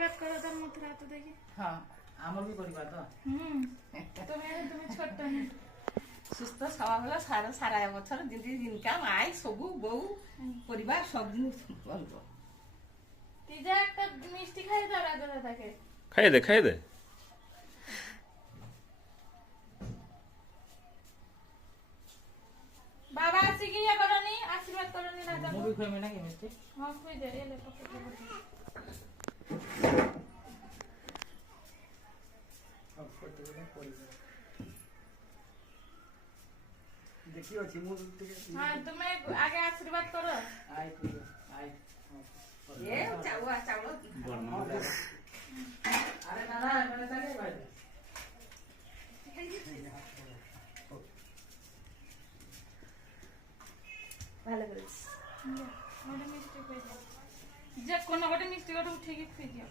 বাত করো তার মধ্যে রাত দেখি হ্যাঁ আমার বি করিবা তো তুমি ছোট না সুস্থ সবল সারা সারা বছর দিদি ইনকাম আয় সবু বউ পরিবার সব জিনিস বলবো তিজা একটা মিষ্টি খাই দাও রাজা দাদাকে খাইয়ে দে খাইয়ে দে। বাবা আসি কি ইয়ে করনি আশীর্বাদ করনি রাজা মুভি খুঁজবে নাকি মিষ্টি হ্যাঁ খুই দে এলে পকেট করতে দেখি আছে মুখ থেকে হ্যাঁ তুমি আগে আশীর্বাদ করো আই তুই আই এ চাউয়া চাউল আরে না না মানে তাকে ভাই ভালো করেছিস ওটা মিষ্টি খুই দাও যে কোনো গোটে মিষ্টি গোটে উঠে গিয়ে খুই দিও